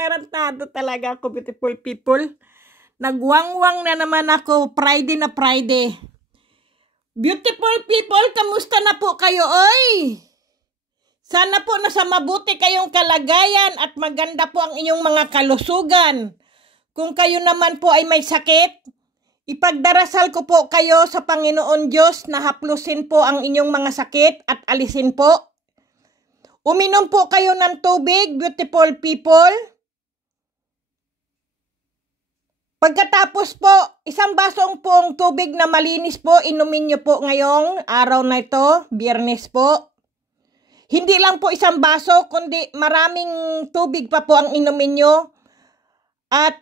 Katarantado talaga ako, beautiful people. Nagwangwang na naman ako, Friday na Friday. Beautiful people, kamusta na po kayo, oy? Sana po nasa mabuti kayong kalagayan at maganda po ang inyong mga kalusugan. Kung kayo naman po ay may sakit, ipagdarasal ko po kayo sa Panginoon Diyos na haplusin po ang inyong mga sakit at alisin po. Uminom po kayo ng tubig, beautiful people. Pagkatapos po, isang basong pong tubig na malinis po, inumin nyo po ngayong araw na ito, Biyernes po. Hindi lang po isang baso, kundi maraming tubig pa po ang inumin nyo. At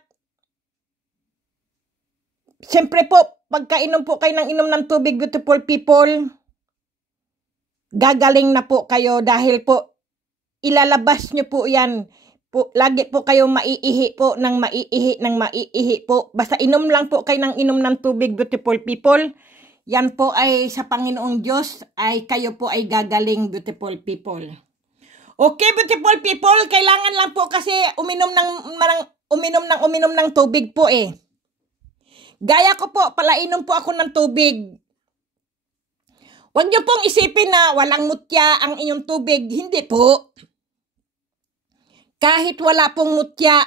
siyempre po, pagkainom po kayo ng inom ng tubig, beautiful people, gagaling na po kayo dahil po ilalabas nyo po yan. Lagi po kayo maiihi po ng maiihi po. Basta inom lang po kayo ng inom ng tubig, beautiful people. Yan po ay sa Panginoong Diyos ay kayo po ay gagaling, beautiful people. Okay, beautiful people, kailangan lang po kasi uminom ng tubig po eh. Gaya ko po, palainom po ako ng tubig. Huwag niyo pong isipin na walang mutya ang inyong tubig. Hindi po. Kahit wala pong mutya,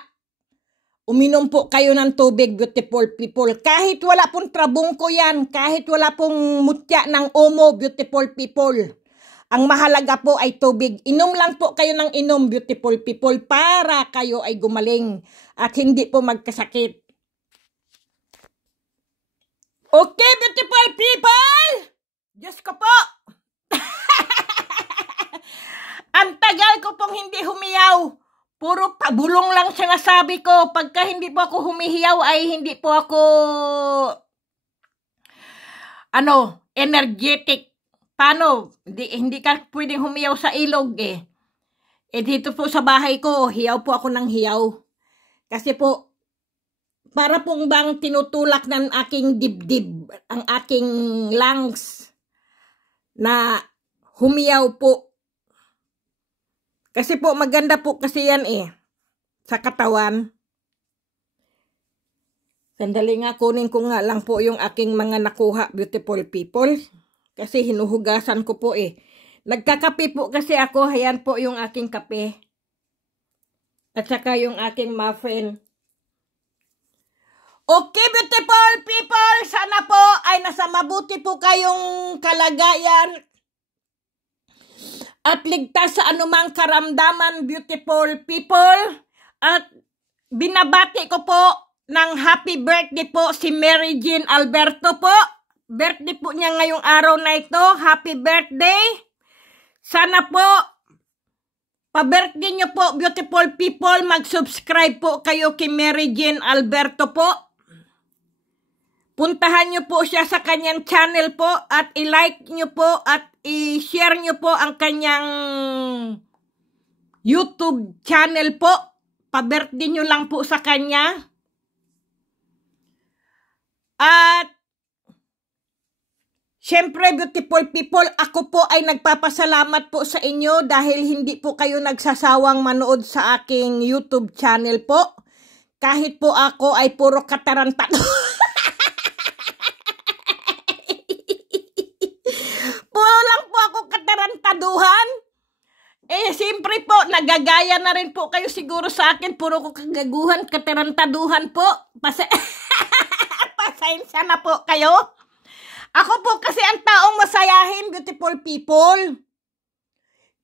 uminom po kayo ng tubig, beautiful people. Kahit wala pong trabungko yan, kahit wala pong mutya ng omo, beautiful people. Ang mahalaga po ay tubig. Inom lang po kayo ng inom, beautiful people, para kayo ay gumaling at hindi po magkasakit. Okay, beautiful people! Diyos ko po! Ang tagal ko pong hindi humiyaw. Puro pabulong lang sinasabi ko. Pagka hindi po ako humihiyaw ay hindi po ako energetic. Paano? Hindi ka pwedeng humiyaw sa ilog eh. Eh dito po sa bahay ko, hiyaw po ako ng hiyaw. Kasi po, para pong bang tinutulak ng aking dibdib, ang aking lungs na humiyaw po. Kasi po maganda po kasi yan eh sa katawan. Sandali nga, kunin ko nga lang po yung aking mga nakuha, beautiful people. Kasi hinuhugasan ko po eh. Nagkakape po kasi ako, ayan po yung aking kape. At saka yung aking muffin. Okay, beautiful people, sana po ay nasa mabuti po kayong kalagayan at ligtas sa anumang karamdaman, beautiful people. At binabati ko po ng happy birthday po si Mary Jean Alberto po. Birthday po niya ngayong araw na ito. Happy birthday. Sana po pa-birthday niyo po, beautiful people, mag-subscribe po kayo kay Mary Jean Alberto po. Puntahan niyo po siya sa kanyang channel po at i-like niyo po at i-share niyo po ang kanyang YouTube channel po. Pa-birthday niyo lang po sa kanya. At syempre, beautiful people, ako po ay nagpapasalamat po sa inyo dahil hindi po kayo nagsasawang manood sa aking YouTube channel po. Kahit po ako ay puro katarantado. Puro lang po ako katarantaduhan. Eh, siyempre po, nagagaya na rin po kayo siguro sa akin. Puro ko kagaguhan, katarantaduhan po. Pasensya na po kayo. Ako po kasi ang taong masayahin, beautiful people.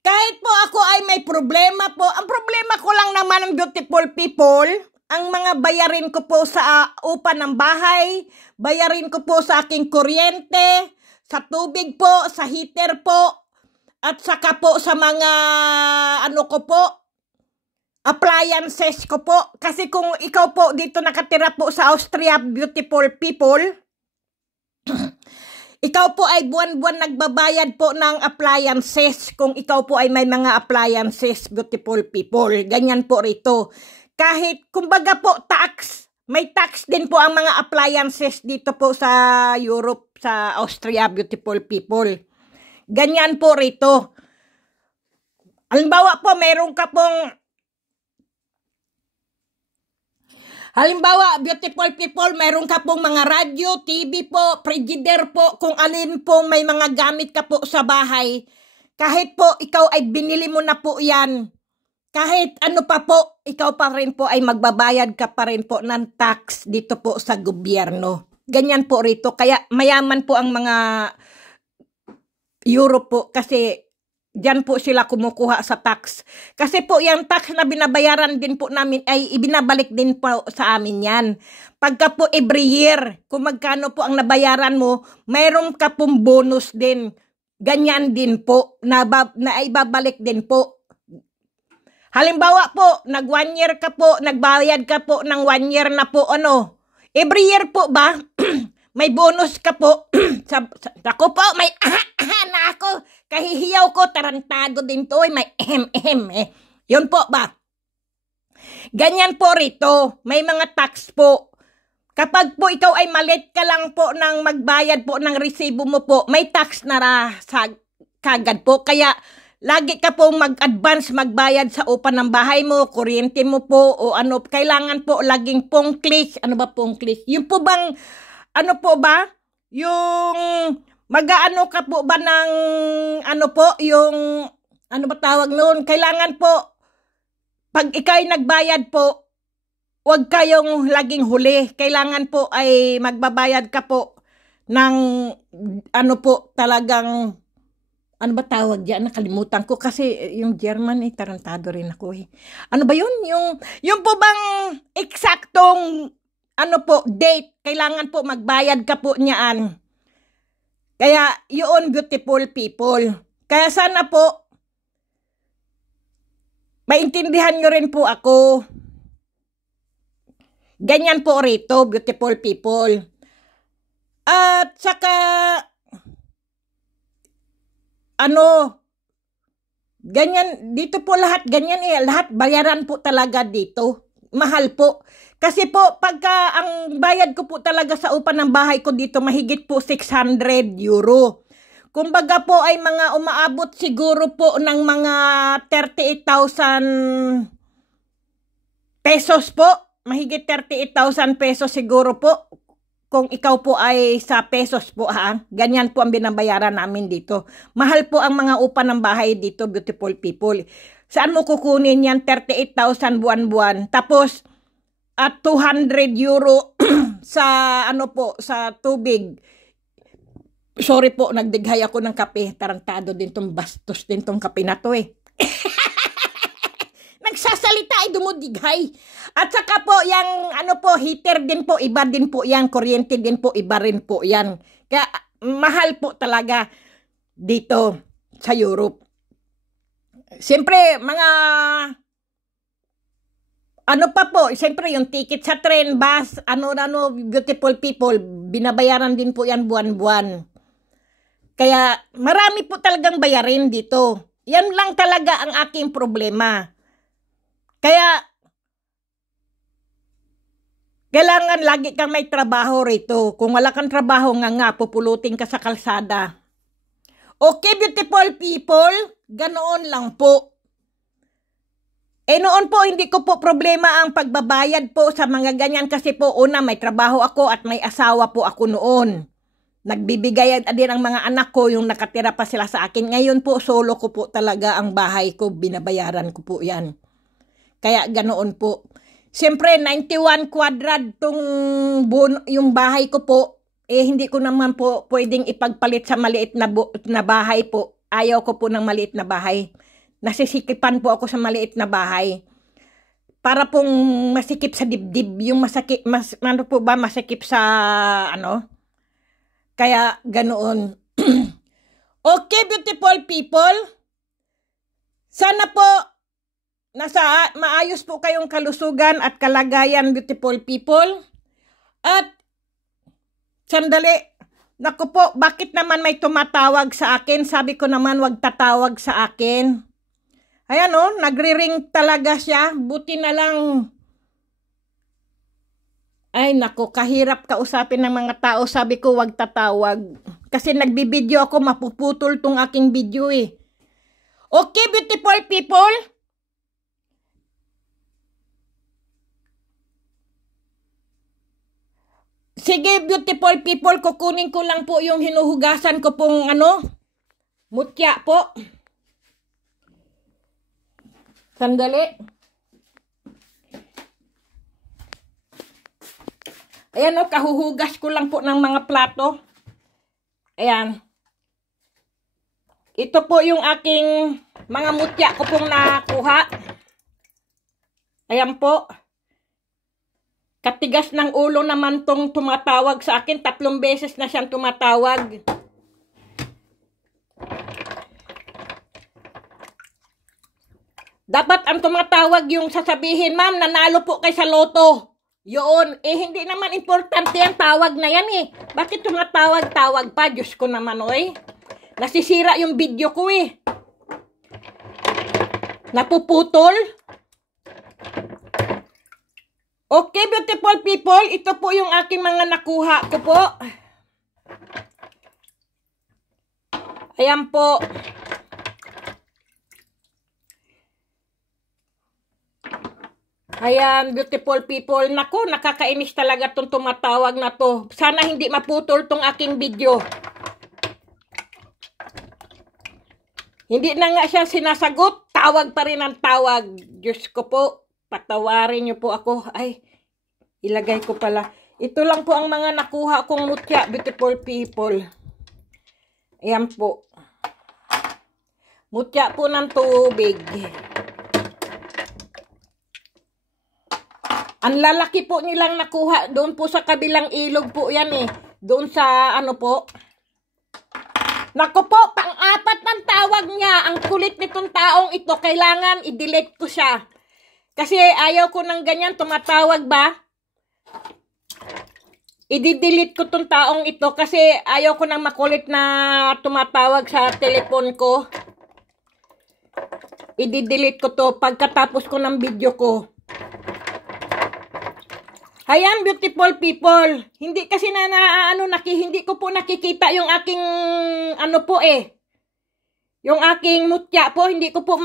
Kahit po ako ay may problema po. Ang problema ko lang naman ng beautiful people, ang mga bayarin ko po sa upa ng bahay, bayarin ko po sa aking kuryente, sa tubig po, sa heater po, at saka po sa mga appliances ko po. Kasi kung ikaw po dito nakatira po sa Austria, beautiful people, ikaw po ay buwan-buwan nagbabayad po ng appliances kung ikaw po ay may mga appliances, beautiful people. Ganyan po rito. Kahit, kumbaga po, tax. May tax din po ang mga appliances dito po sa Europe, sa Austria, beautiful people. Ganyan po rito. Halimbawa po, meron ka pong Halimbawa, beautiful people, mayroon ka pong mga radyo, TV po, frigider po, kung alin po may mga gamit ka po sa bahay. Kahit po ikaw ay binili mo na po yan, kahit ano pa po, ikaw pa rin po ay magbabayad ka pa rin po ng tax dito po sa gobyerno. Ganyan po rito. Kaya mayaman po ang mga Europe po kasi diyan po sila kumukuha sa tax. Kasi po yung tax na binabayaran din po namin ay ibinabalik din po sa amin yan. Pagka po every year, kung magkano po ang nabayaran mo, mayroon ka pong bonus din. Ganyan din po, na ibabalik din po. Halimbawa po, nag 1 year ka po, nagbayad ka po ng 1 year na po every year po ba, may bonus ka po. Ako po, may na ako. Kahihiyaw ko, tarantado din to. May Yun po ba? Ganyan po rito. May mga tax po. Kapag po ikaw ay malit ka lang po ng magbayad po ng resibo mo po, may tax na sa kagad po. Kaya lagi ka po mag-advance magbayad sa upa ng bahay mo, kuryente mo po, o ano. Kailangan po laging pongklis. Ano ba pongklis? Yung po bang, ano po ba? Yung mag-ano ka po ba ng, ano po, yung, ano ba tawag noon? Kailangan po, pag ikaw'y nagbayad po, huwag kayong laging huli. Kailangan po ay magbabayad ka po ng, ano po, talagang, ano ba tawag diyan? Nakalimutan ko kasi yung German tarantado rin ako eh. Ano ba yun? Yung po bang eksaktong, ano po, date, kailangan po magbayad ka po niyaan. Kaya, yun, beautiful people. Kaya sana po, maintindihan nyo rin po ako. Ganyan po rito, beautiful people. At saka, ganyan, dito po lahat, ganyan lahat bayaran po talaga dito. Mahal po. Kasi po, pagka ang bayad ko po talaga sa upa ng bahay ko dito, mahigit po 600 euro. Kumbaga po ay mga umaabot siguro po ng mga 38,000 pesos po. Mahigit 38,000 pesos siguro po. Kung ikaw po ay sa pesos po ha. Ganyan po ang binabayaran namin dito. Mahal po ang mga upa ng bahay dito, beautiful people. Saan mo kukunin yan? 38,000 buwan-buwan. Tapos, at 200 euro sa ano po, sa tubig. Sorry po, nagdighay ako ng kape. Tarantado din tong bastos din tong kape na to eh. Nagsasalita ay dumudighay. At saka po, yung ano po, heater din po, iba din po yan. Kuryente din po, iba rin po yan. Kaya mahal po talaga dito sa Europe. Siyempre, mga ano pa po, siyempre yung ticket sa train, bus, beautiful people, binabayaran din po yan buwan-buwan. Kaya marami po talagang bayarin dito. Yan lang talaga ang aking problema. Kaya kailangan lagi kang may trabaho rito. Kung wala kang trabaho nga, pupulutin ka sa kalsada. Okay, beautiful people, ganoon lang po. Noon po, hindi ko po problema ang pagbabayad po sa mga ganyan kasi po, una, may trabaho ako at may asawa po ako noon. Nagbibigay din ang mga anak ko, yung nakatira pa sila sa akin. Ngayon po, solo ko po talaga ang bahay ko, binabayaran ko po yan. Kaya ganoon po. Siyempre, 91 quadrat yung bahay ko po, hindi ko naman po pwedeng ipagpalit sa maliit na bahay po. Ayaw ko po ng maliit na bahay. Nasisikipan po ako sa maliit na bahay. Para pong masikip sa dibdib. Yung masikip sa Kaya ganoon. Okay, beautiful people. Sana po maayos po kayong kalusugan at kalagayan, beautiful people. At sandali. Naku po, bakit naman may tumatawag sa akin? Sabi ko naman wag tatawag sa akin. Ayan nagri-ring talaga siya. Buti na lang. Ay naku, kahirap kausapin ng mga tao. Sabi ko wag tatawag. Kasi nagbibideo ako, mapuputol tong aking video eh. Okay, beautiful people. Sige, beautiful people, kukunin ko lang po yung hinuhugasan ko pong mutya po. Sandali. Ayan o, kahuhugas ko lang po ng mga plato. Ayan. Ito po yung aking mga mutya ko pong nakuha. Ayan po. Katigas ng ulo naman tong tumatawag sa akin. 3 beses na siyang tumatawag. Dapat ang tumatawag yung sasabihin, ma'am, nanalo po kay sa loto. Yun. Hindi naman importante ang tawag na yan eh. Bakit tumatawag-tawag pa? Diyos ko naman, oy. Nasisira yung video ko eh. Napuputol. Okay, beautiful people, ito po yung aking mga nakuha ko po. Ayan po. Ayan, beautiful people. Naku, nakakainis talaga tong tumatawag na to. Sana hindi maputol tong aking video. Hindi na nga siya sinasagot, tawag pa rin ang tawag. Diyos ko po. Patawarin niyo po ako. Ay, ilagay ko pala. Ito lang po ang mga nakuha kong mutya, beautiful people. Ayan po. Mutya po ng tubig. Ang lalaki po nilang nakuha. Doon po sa kabilang ilog po yan eh. Doon sa po. Naku po, pang-apat ng tawag niya. Ang kulit nitong taong ito. Kailangan i-delete ko siya. Kasi ayaw ko ng ganyan, tumatawag ba? I-delete ko tong taong ito kasi ayaw ko ng makulit na tumatawag sa telepon ko. I-delete ko to pagkatapos ko ng video ko. Ayan, beautiful people. Hindi kasi hindi ko po nakikita yung aking po eh. Yung aking mutya po, hindi ko po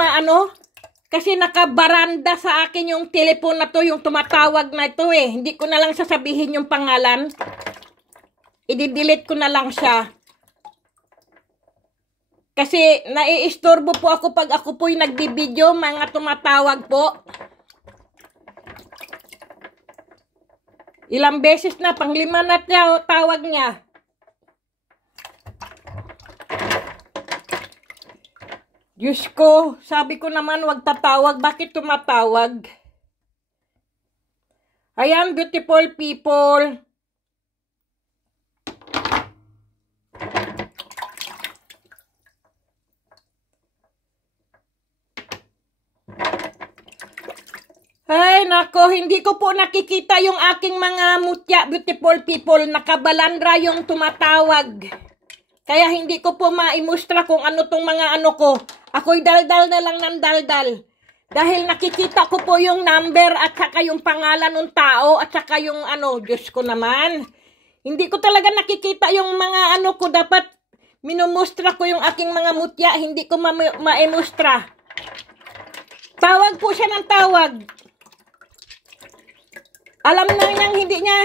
kasi nakabaranda sa akin yung telepon na to, yung tumatawag na ito eh. Hindi ko na lang sasabihin yung pangalan. I-delete ko na lang siya. Kasi naiistorbo po ako pag ako po'y nagbibideo, mga tumatawag po. Ilang beses na, 5 na tawag niya. Diyos ko, sabi ko naman wag tatawag. Bakit tumatawag? Ayan, beautiful people. Ay, nako, hindi ko po nakikita yung aking mga mutya, beautiful people. Nakabalandra yung tumatawag. Kaya hindi ko po maimustra kung ano tong mga ko. Ako'y daldal na lang ng daldal. Dahil nakikita ko po yung number at saka yung pangalan ng tao at saka yung Diyos ko naman. Hindi ko talaga nakikita yung mga ko. Dapat minumustra ko yung aking mga mutya. Hindi ko maimustra. Tawag po siya ng tawag. Alam na niyang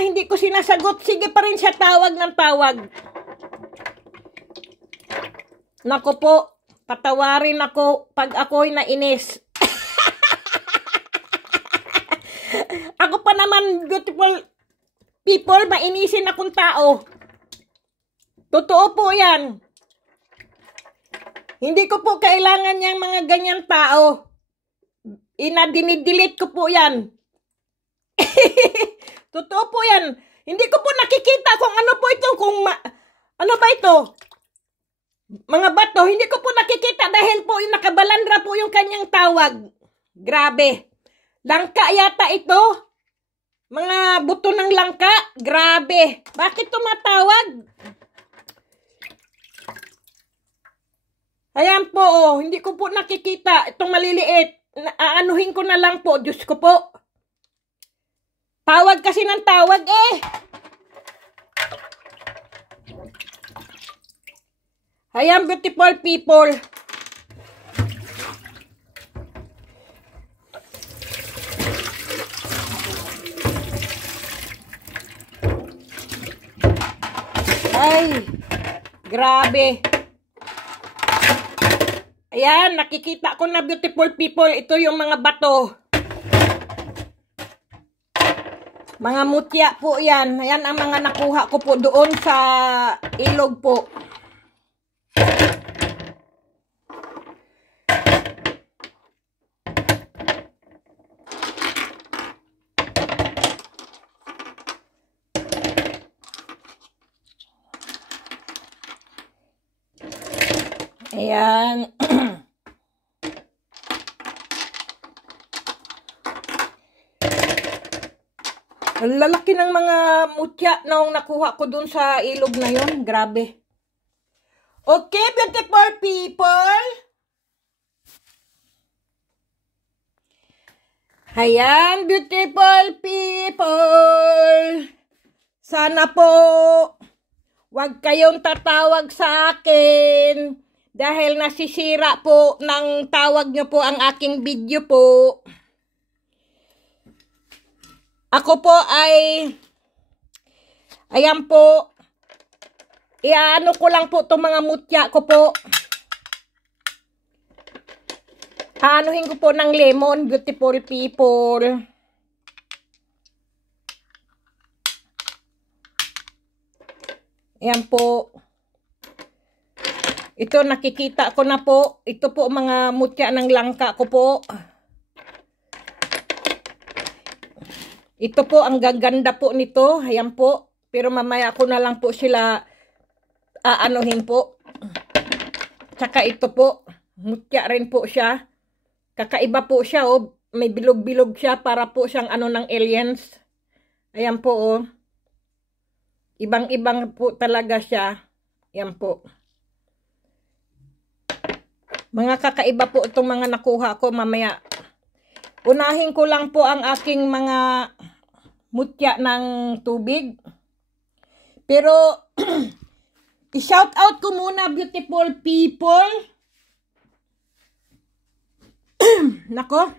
hindi ko sinasagot. Sige pa rin siya tawag ng tawag. Nako po, patawarin ako pag ako'y nainis. Ako pa naman, beautiful people, mainisin akong tao. Totoo po yan. Hindi ko po kailangan yung mga ganyan tao. Dinidelete ko po yan. Totoo po yan. Hindi ko po nakikita kung ano po ito, ano ba ito? Mga bato, hindi ko po nakikita dahil po yung nakabalandra po yung kanyang tawag. Grabe. Langka yata ito. Mga buto ng langka. Grabe. Bakit tumatawag? Ayan po, oh. Hindi ko po nakikita. Itong maliliit. Aanuhin ko na lang po. Diyos ko po. Tawag kasi ng tawag eh. Ayan, beautiful people. Grabe. Ayan, nakikita ko na, beautiful people. Ito yung mga bato. Mga mutya po yan. Ayan ang mga nakuha ko po doon sa ilog po. Ayan. Ang lalaki ng mga mutya na nakuha ko dun sa ilog na yon. Grabe. Okay, beautiful people. Ayan, beautiful people. Sana po wag kayong tatawag sa akin dahil nasisira po ng tawag nyo po ang aking video po. Ako po ay, ayan po, iaano ko lang po itong mga mutya ko po. Aanuhin ko po ng lemon, beautiful people. Ayan po. Ito nakikita ko na po. Ito po mga mutya ng langka ko po. Ito po ang gaganda po nito. Ayan po. Pero mamaya ko na lang po sila aanuhin po. Tsaka ito po. Mutya rin po siya. Kakaiba po siya oh. May bilog-bilog siya para po siyang ano ng aliens. Ayan po oh. Ibang-ibang po talaga siya. Ayan po. Mga kakaiba po itong mga nakuha ko mamaya. Unahin ko lang po ang aking mga mutya ng tubig. Pero, i-shout out ko muna, beautiful people. Nako.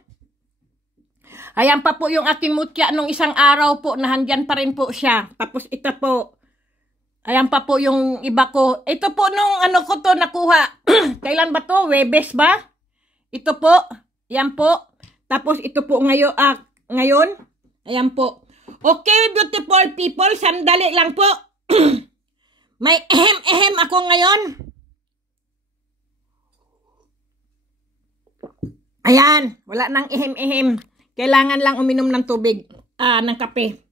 Ayan pa po yung aking mutya nung isang araw po. Nahandyan pa rin po siya. Tapos ito po. Ayan pa po yung iba ko. Ito po nung ano ko to nakuha. Kailan ba to? Webes ba? Ito po. Ayan po. Tapos ito po ngayon. Ngayon. Ayan po. Okay, beautiful people. Sandali lang po. May ehem ako ngayon. Ayan. Wala nang ehem. Kailangan lang uminom ng tubig. Ng kape.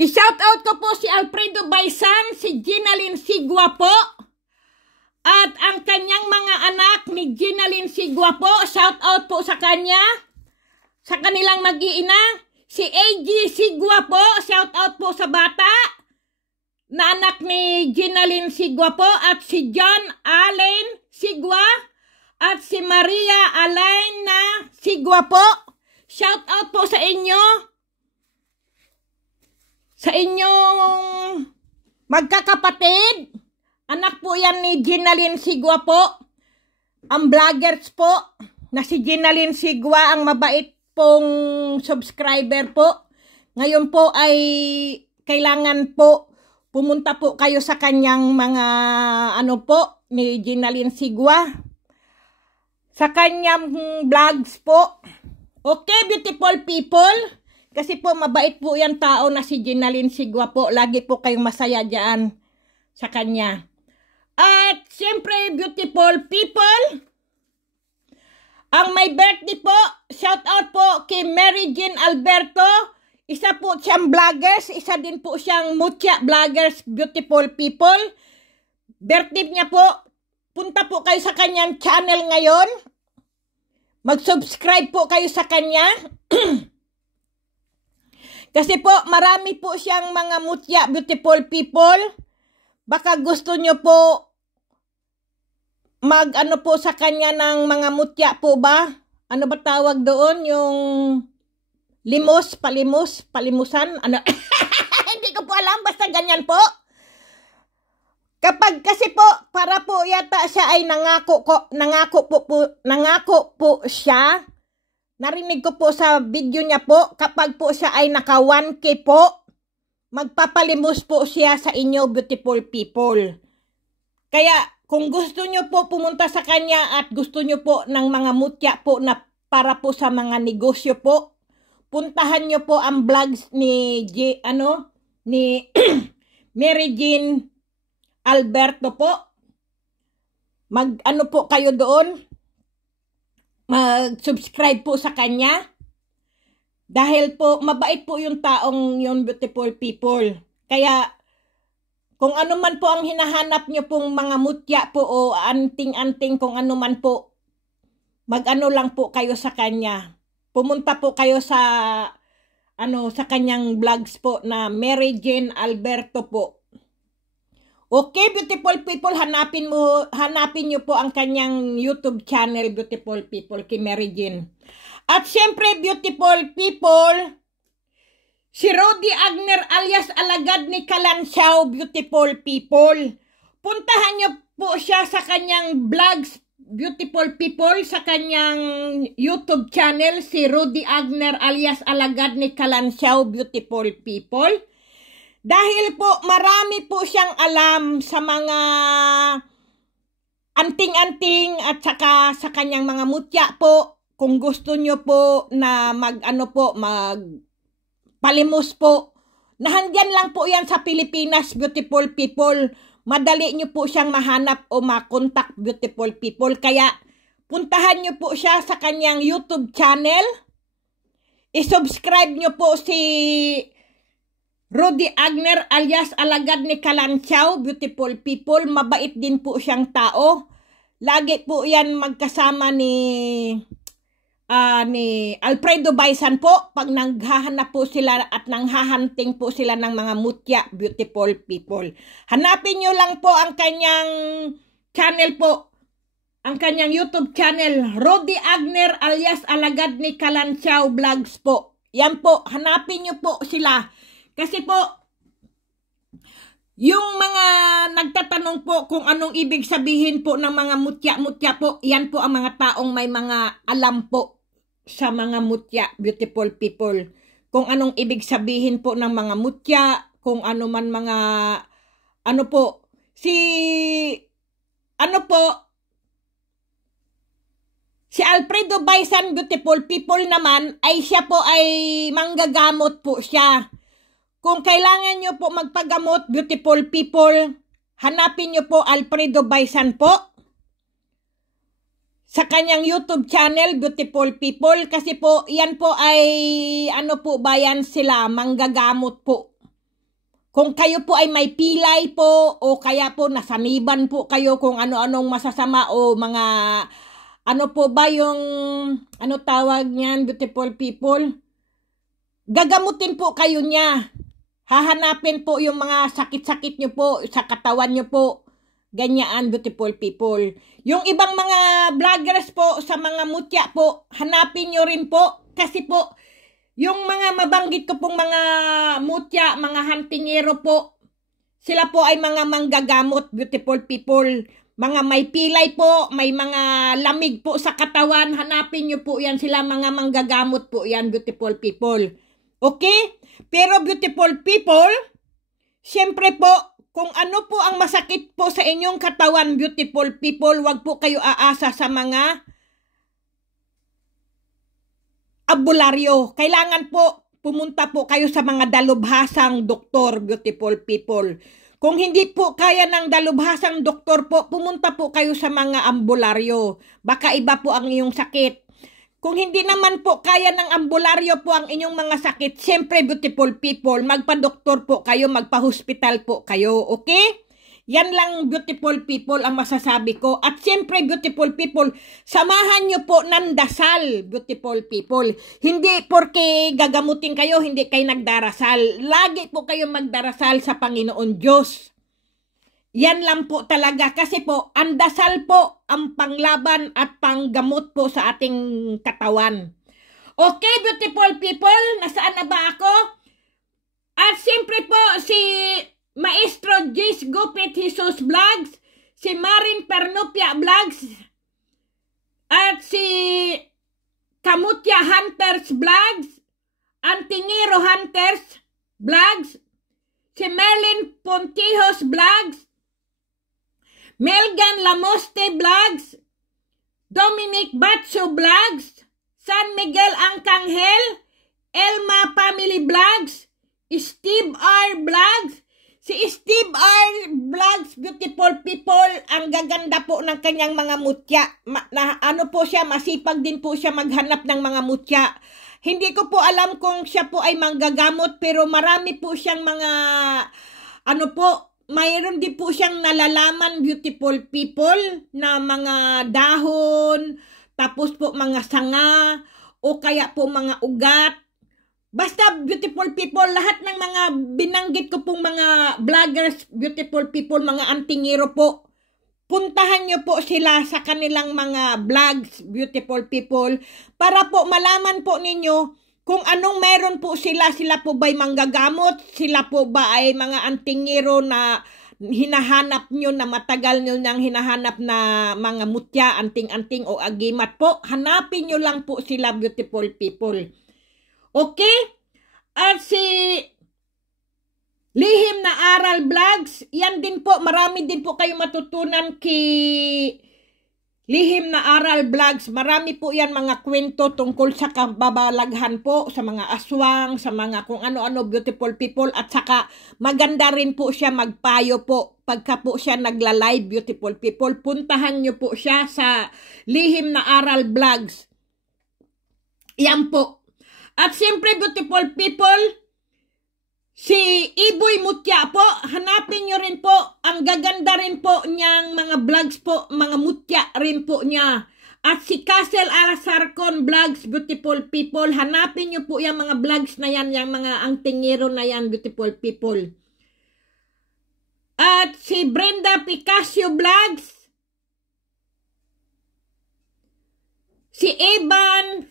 I-shout out ko po si Alfredo Baisan, si Ginalyn Sigua po. At ang kanyang mga anak ni Ginalyn Sigua po. Shout out po sa kanya. Sa kanilang mag-iina. Si AG Sigua po. Shout out po sa bata. Na anak ni Ginalyn Sigua po. At si John Allen Sigua. At si Maria Alaina Sigua po. Shout out po sa inyo. Sa inyong magkakapatid. Anak po yan ni Ginalyn Sigua po. Ang vloggers po na si Ginalyn Sigua, ang mabait pong subscriber po. Ngayon po ay kailangan po pumunta po kayo sa kanyang mga ano po ni Ginalyn Sigua. Sa kanyang vlogs po. Okay, beautiful people. Kasi po mabait po yan tao na si Ginalyn Sigua po. Lagi po kayong masaya dyan sa kanya. At siyempre beautiful people. Ang may birthday po. Shout out po kay Mary Jean Alberto. Isa po siyang vloggers. Isa din po siyang mutya vloggers, beautiful people. Birthday niya po. Punta po kayo sa kanyang channel ngayon. Mag-subscribe po kayo sa kanya. Kasi po, marami po siyang mga mutya, beautiful people. Baka gusto nyo po mag-ano po sa kanya ng mga mutya po ba? Ano ba tawag doon? Yung palimusan? Ano? Hindi ko po alam, basta ganyan po. Kapag kasi po, para po yata siya ay nangako po siya. Narinig ko po sa video niya po, kapag po siya ay naka 1K po, magpapalimos po siya sa inyo, beautiful people. Kaya kung gusto nyo po pumunta sa kanya at gusto nyo po ng mga mutya po na para po sa mga negosyo po, puntahan nyo po ang vlogs ni ni Mary Jean Alberto po. Mag-ano po kayo doon, mag-subscribe po sa kanya. Dahil po, mabait po yung taong yun, beautiful people. Kaya, kung ano man po ang hinahanap nyo pong mga mutya po o anting-anting kung ano man po, mag-ano lang po kayo sa kanya. Pumunta po kayo sa, sa kanyang vlogs po na Mary Jean Alberto po. Okay, beautiful people, hanapin nyo po ang kanyang YouTube channel, beautiful people, kay Mary Jean. At syempre, beautiful people, si Rudy Agner alias alagad ni Kalansiaw, beautiful people. Puntahan nyo po siya sa kanyang vlogs, beautiful people, sa kanyang YouTube channel, si Rudy Agner alias alagad ni Kalansiaw, beautiful people. Dahil po marami po siyang alam sa mga anting-anting at saka sa kanyang mga mutya po. Kung gusto nyo po na magpalimos po, nahandyan lang po yan sa Pilipinas, beautiful people. Madali nyo po siyang mahanap o makontak, beautiful people. Kaya puntahan nyo po siya sa kanyang YouTube channel. I-subscribe nyo po si Rudy Agner alias alagad ni Kalansiaw, beautiful people. Mabait din po siyang tao. Lagi po yan magkasama ni Alfredo Baisan po. Pag naghahanap po sila at nanghahanting po sila ng mga mutya, beautiful people. Hanapin nyo lang po ang kanyang channel po. Ang kanyang YouTube channel, Rudy Agner alias alagad ni Kalansiaw vlogs po. Yan po, hanapin nyo po sila. Kasi po, yung mga nagtatanong po kung anong ibig sabihin po ng mga mutya-mutya po, yan po ang mga taong may mga alam po sa mga mutya, beautiful people. Kung anong ibig sabihin po ng mga mutya, kung ano man mga, si Alfredo Baisan, beautiful people naman, ay siya po ay manggagamot po siya. Kung kailangan nyo po magpagamot, beautiful people, hanapin nyo po Alfredo Baisan po sa kanyang YouTube channel, beautiful people. Kasi po, yan po ay, bayan sila, manggagamot po. Kung kayo po ay may pilay po, o kaya po nasaniban po kayo kung ano-anong masasama, o mga, tawag niyan, beautiful people, gagamutin po kayo niya. Hahanapin po yung mga sakit-sakit nyo po sa katawan nyo po. Ganyan, beautiful people. Yung ibang mga vloggers po sa mga mutya po, hanapin nyo rin po. Kasi po, yung mga mabanggit ko pong mga mutya, mga hantingero po, sila po ay mga manggagamot, beautiful people. Mga may pilay po, may mga lamig po sa katawan, hanapin nyo po yan. Sila mga manggagamot po yan, beautiful people. Okay? Pero beautiful people, siyempre po, kung ano po ang masakit po sa inyong katawan, beautiful people, wag po kayo aasa sa mga albularyo. Kailangan po, pumunta po kayo sa mga dalubhasang doktor, beautiful people. Kung hindi po kaya ng dalubhasang doktor po, pumunta po kayo sa mga albularyo. Baka iba po ang iyong sakit. Kung hindi naman po kaya ng ambularyo po ang inyong mga sakit, siyempre beautiful people, magpa-doktor po kayo, magpa-hospital po kayo, okay? Yan lang beautiful people ang masasabi ko. At siyempre beautiful people, samahan nyo po ng dasal, beautiful people. Hindi porque gagamutin kayo, hindi kayo nagdarasal. Lagi po kayo magdarasal sa Panginoon Diyos. Yan lang po talaga kasi po, ang dasal po ang panglaban at panggamot po sa ating katawan. Okay, beautiful people, nasaan na ba ako? At siyempre po, si Maestro Jis Gupit Jesus Vlogs, si Marin Pernupia Vlogs, at si Kamutya Hunters Vlogs, Antingero Hunters Vlogs, si Merlin Pontijos Vlogs, Melgan Lamoste Vlogs, Dominic Batso Vlogs, San Miguel Angkanghel, Elma Family Vlogs, Steve R. Vlogs. Si Steve R. Vlogs, beautiful people, ang gaganda po ng kanyang mga mutya. Ano po siya, masipag din po siya maghanap ng mga mutya. Hindi ko po alam kung siya po ay manggagamot, pero marami po siyang mga, mayroon din po siyang nalalaman, beautiful people, na mga dahon, tapos po mga sanga, o kaya po mga ugat. Basta, beautiful people, lahat ng mga binanggit ko pong mga vloggers, beautiful people, mga antingero po, puntahan nyo po sila sa kanilang mga vlogs, beautiful people, para po malaman po ninyo kung anong meron po sila. Sila po ba'y manggagamot? Sila po ba ay mga antingero na hinahanap nyo, na matagal nyo nang hinahanap na mga mutya, anting-anting o agimat po? Hanapin nyo lang po sila, beautiful people. Okay? At si Lihim na Aral Vlogs, yan din po, marami din po kayo matutunan kay Lihim na Aral Vlogs. Marami po yan mga kwento tungkol sa kababalaghan po, sa mga aswang, sa mga kung ano-ano, beautiful people. At saka maganda rin po siya magpayo po. Pagka po siya nagla-live, beautiful people, puntahan nyo po siya sa Lihim na Aral Vlogs. Yan po. At siyempre, beautiful people, si Iboy Mutya po, hanapin nyo rin po, ang gaganda rin po niyang mga vlogs po, mga mutya rin po niya. At si Castle Alasarcon Vlogs, beautiful people, hanapin nyo po yung mga vlogs na yan, yung mga angtingero na yan, beautiful people. At si Brenda Picasso Vlogs, si Evan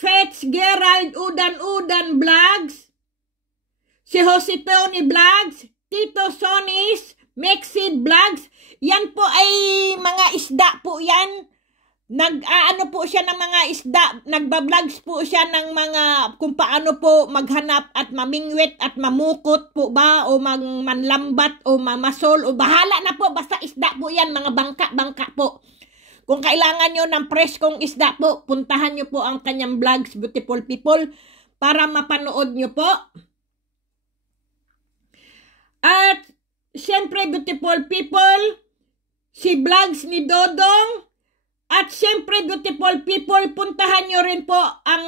Fitzgerald Udan Vlogs, si Jose Tony Vlogs, Tito Sonis, Mexid Vlogs. Yan po ay mga isda po yan. Nag-aano po siya ng mga isda. Nagba-vlogs po siya ng mga kung paano po maghanap at mamingwit at mamukot po ba, o manlambat o mamasol o bahala na po. Basta isda po yan, mga bangka-bangka po. Kung kailangan nyo ng preskong isda po, puntahan nyo po ang kanyang vlogs, beautiful people, para mapanood nyo po. At, syempre, beautiful people, si vlogs ni Dodong. At, syempre, beautiful people, puntahan nyo rin po ang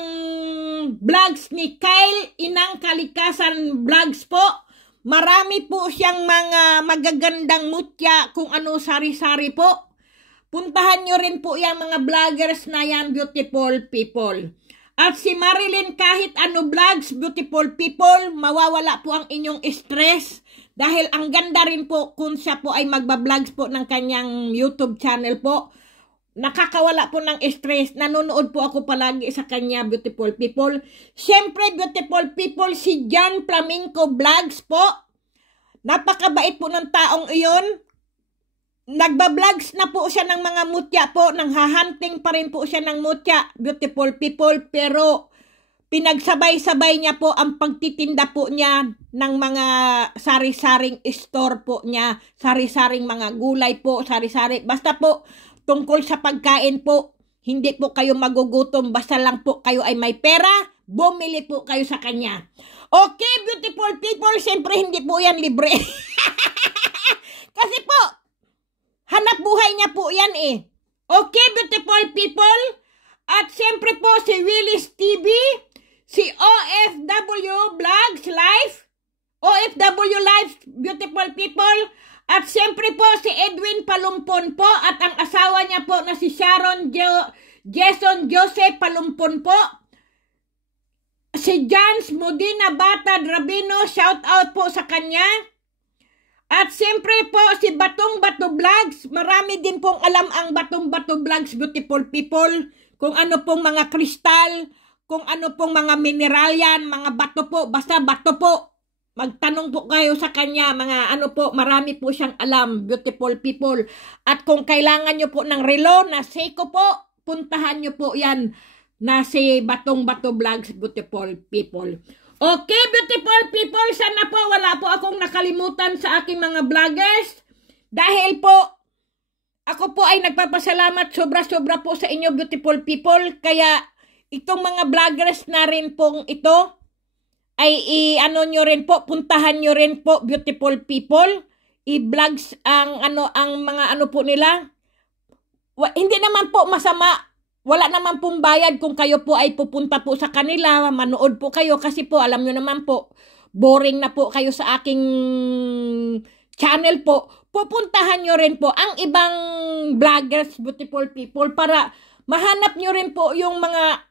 vlogs ni Kyle, Inang Kalikasan Vlogs po. Marami po siyang mga magagandang mutya, kung ano sari-sari po. Puntahan nyo rin po yung mga vloggers na yan, beautiful people. At si Marilyn Kahit Ano Vlogs, beautiful people, mawawala po ang inyong stress. Dahil ang ganda rin po kung siya po ay magba-vlogs po ng kanyang YouTube channel po. Nakakawala po ng stress. Nanonood po ako palagi sa kanya, beautiful people. Siyempre, beautiful people, si John Flamenco Vlogs po. Napakabait po ng taong iyon. Nagba-vlogs na po siya ng mga mutya po, nanghahanting pa rin po siya ng mutya, beautiful people, pero pinagsabay-sabay niya po ang pagtitinda po niya ng mga sari-saring store po niya, sari-saring mga gulay po, sari-sari, basta po tungkol sa pagkain po, hindi po kayo magugutom, basta lang po kayo ay may pera, bumili po kayo sa kanya. Okay, beautiful people, siyempre hindi po yan libre. Kasi po, hanap buhay niya po yan eh. Okay, beautiful people. At siyempre po si Willis TV, si OFW Vlogs Life, OFW Life, beautiful people. At siyempre po si Edwin Palumpon po at ang asawa niya po na si Jason Joseph Palumpon po. Si Jans Modina Batad Rabino, shout out po sa kanya. At siyempre po si Batong Bato Vlogs, marami din pong alam ang Batong Bato Vlogs, beautiful people, kung ano pong mga kristal, kung ano pong mga mineral yan, mga bato po, basta bato po. Magtanong po kayo sa kanya, mga ano po, marami po siyang alam, beautiful people. At kung kailangan nyo po ng relo na Seiko po, puntahan nyo po yan na si Batong Bato Vlogs, beautiful people. Okay, beautiful people, sana po wala po akong nakalimutan sa aking mga vloggers. Dahil po, ako po ay nagpapasalamat sobra-sobra po sa inyo, beautiful people. Kaya itong mga vloggers na rin pong ito ay i-ano nyo rin po, puntahan nyo rin po, beautiful people. I-vlogs ang mga ano po nila. Hindi naman po masama. Wala naman pong bayad kung kayo po ay pupunta po sa kanila, manood po kayo kasi po alam nyo naman po, boring na po kayo sa aking channel po. Pupuntahan nyo rin po ang ibang vloggers, beautiful people, para mahanap nyo rin po yung mga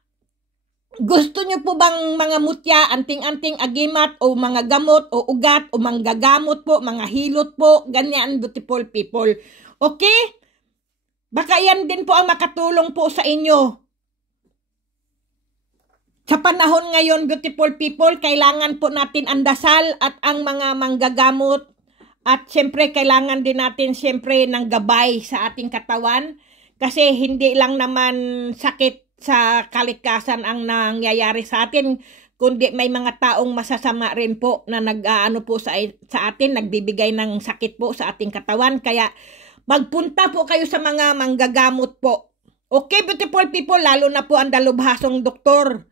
gusto nyo po bang mga mutya, anting-anting, agimat, o mga gamot, o ugat, o manggagamot po, mga hilot po, ganyan, beautiful people. Okay? Baka yan din po ang makatulong po sa inyo. Sa panahon ngayon, beautiful people, kailangan po natin ang dasal at ang mga manggagamot. At syempre, kailangan din natin syempre ng gabay sa ating katawan. Kasi hindi lang naman sakit sa kalikasan ang nangyayari sa atin, kundi may mga taong masasama rin po na nag-aano po sa atin, nagbibigay ng sakit po sa ating katawan. Kaya magpunta po kayo sa mga manggagamot po. Okay, beautiful people, lalo na po ang dalubhasong doktor.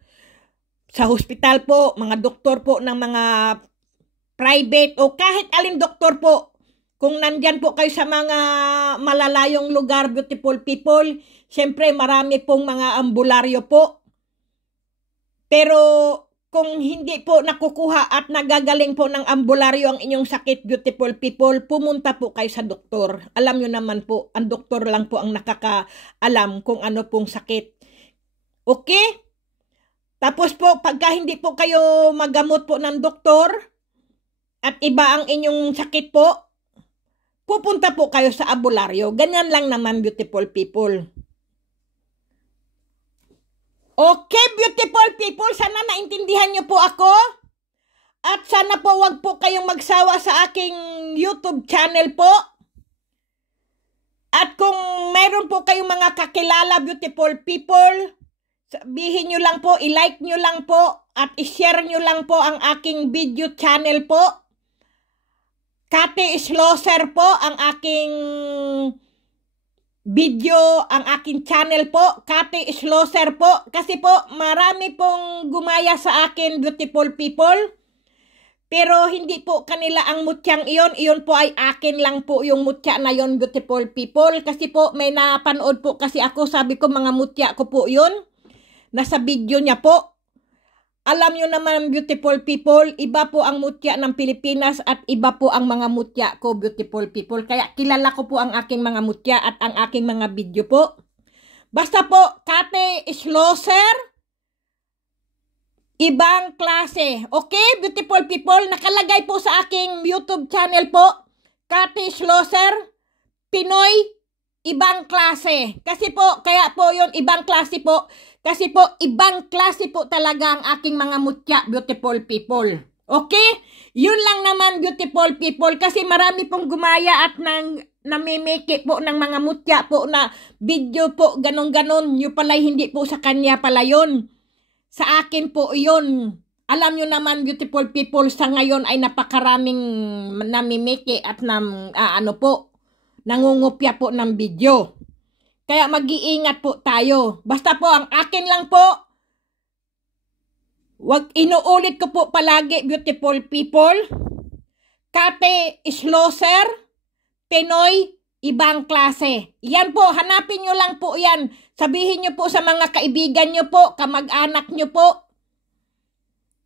Sa hospital po, mga doktor po ng mga private o kahit alin doktor po. Kung nandyan po kayo sa mga malalayong lugar, beautiful people, syempre marami pong mga ambularyo po. Pero kung hindi po nakukuha at nagagaling po ng ambularyo ang inyong sakit, beautiful people, pumunta po kayo sa doktor. Alam nyo naman po, ang doktor lang po ang nakakaalam kung ano pong sakit. Okay? Tapos po, pagka hindi po kayo magamot po ng doktor at iba ang inyong sakit po, pupunta po kayo sa ambularyo. Ganyan lang naman, beautiful people. Okay, beautiful people, sana naintindihan nyo po ako. At sana po wag po kayong magsawa sa aking YouTube channel po. At kung meron po kayong mga kakilala, beautiful people, sabihin nyo lang po, i-like nyo lang po, at i-share nyo lang po ang aking video channel po. Kati Schlosser po ang aking video, ang aking channel po, Kati Schlosser po. Kasi po, marami pong gumaya sa akin, beautiful people. Pero hindi po kanila ang mutyang iyon. Iyon po ay akin lang po yung mutya na yon, beautiful people. Kasi po, may napanood po kasi ako, sabi ko mga mutya ko po yun. Nasa video niya po. Alam nyo naman, beautiful people, iba po ang mutya ng Pilipinas at iba po ang mga mutya ko, beautiful people. Kaya kilala ko po ang aking mga mutya at ang aking mga video po. Basta po, Kati Schlosser, ibang klase. Okay, beautiful people, nakalagay po sa aking YouTube channel po, Kati Schlosser, Pinoy, ibang klase. Kasi po, kaya po yun, ibang klase po. Kasi po, ibang klase po talaga ang aking mga mutya, beautiful people. Okay? Yun lang naman, beautiful people. Kasi marami pong gumaya at namimiki po ng mga mutya po na video po, ganon-ganon. Yung pala'y hindi po sa kanya pala yun. Sa akin po yun. Alam nyo naman, beautiful people, sa ngayon ay napakaraming namimiki at nangungupya po ng video. Kaya mag-iingat po tayo. Basta po, ang akin lang po, inuulit ko po palagi, beautiful people, Kati Schlosser, Pinoy, ibang klase. Yan po, hanapin nyo lang po yan. Sabihin nyo po sa mga kaibigan nyo po, kamag-anak nyo po,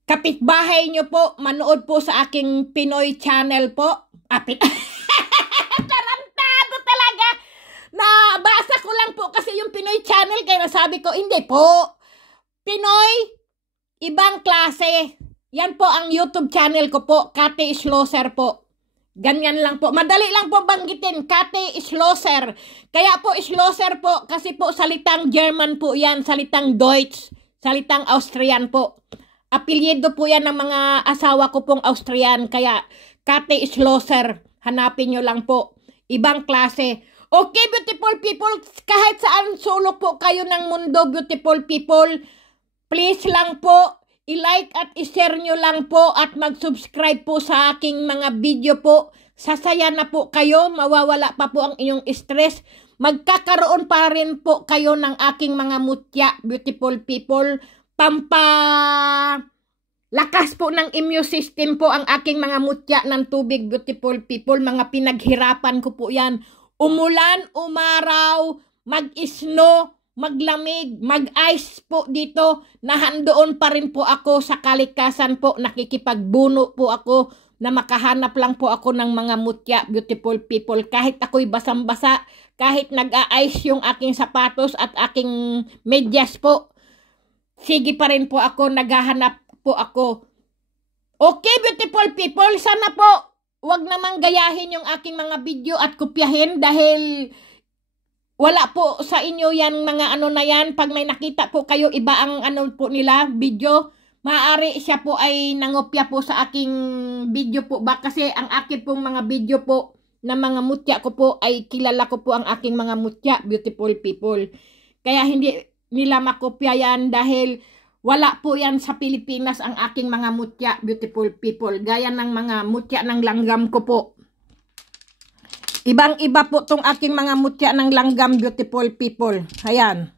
kapitbahay nyo po, manood po sa aking Pinoy channel po. Tarantado talaga. Nabasa ko lang po kasi yung Pinoy channel, kaya sabi ko, hindi po. Pinoy, ibang klase. Yan po ang YouTube channel ko po, Kati Schlosser po. Ganyan lang po. Madali lang po banggitin, Kati Schlosser. Kaya po Schlosser po, kasi po salitang German po yan, salitang Deutsch, salitang Austrian po. Apelyido po yan ng mga asawa ko pong Austrian, kaya Kati Schlosser, hanapin nyo lang po. Ibang klase. Okay, beautiful people, kahit saan sulok po kayo ng mundo, beautiful people, please lang po, i-like at i-share nyo lang po at mag-subscribe po sa aking mga video po, sasaya na po kayo, mawawala pa po ang inyong stress, magkakaroon pa rin po kayo ng aking mga mutya, beautiful people, lakas po ng immune system po ang aking mga mutya ng tubig, beautiful people, mga pinaghirapan ko po yan, umulan, umaraw, mag-snow, maglamig, mag-ice po dito, nahandoon pa rin po ako sa kalikasan po, nakikipagbuno po ako na makahanap lang po ako ng mga mutya, beautiful people, kahit ako'y basang-basa, kahit nag-a-ice yung aking sapatos at aking medyas po, sige pa rin po ako, naghahanap po ako. Okay, beautiful people, sana po wag namang gayahin yung aking mga video at kopyahin dahil wala po sa inyo yan mga ano na yan. Pag may nakita po kayo iba ang ano po nila video, maaari siya po ay nangopya po sa aking video po ba, kasi ang akin pong mga video po na mga mutya ko po ay kilala ko po ang aking mga mutya, beautiful people. Kaya hindi nila makopya yan dahil wala po yan sa Pilipinas ang aking mga mutya, beautiful people. Gaya ng mga mutya ng langgam ko po. Ibang-iba po tong aking mga mutya ng langgam, beautiful people. Ayan.